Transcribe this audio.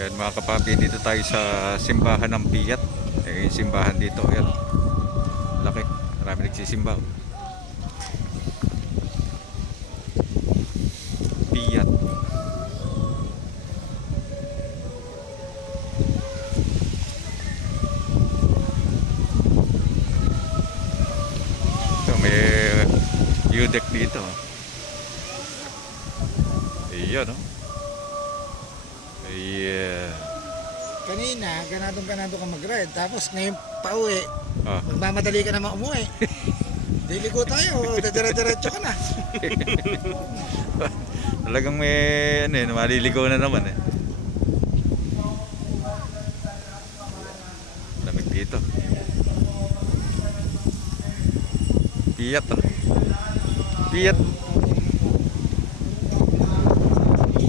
Ayan mga kapapi, dito tayo sa simbahan ng Piyat. Yung simbahan dito, ayan. Laki, marami nagsisimba. Piyat. So may U-deck dito. Ayan, no? Yeah. Kanina, ganadong-ganado ka mag-ride. Tapos ngayon pauwi, Ah. magmamadali ka naman umuwi. Diligo tayo, dadira-diretso ka na. Talagang may ano eh, maliligaw na naman eh. Lamig dito. Piyat ah. Piyat.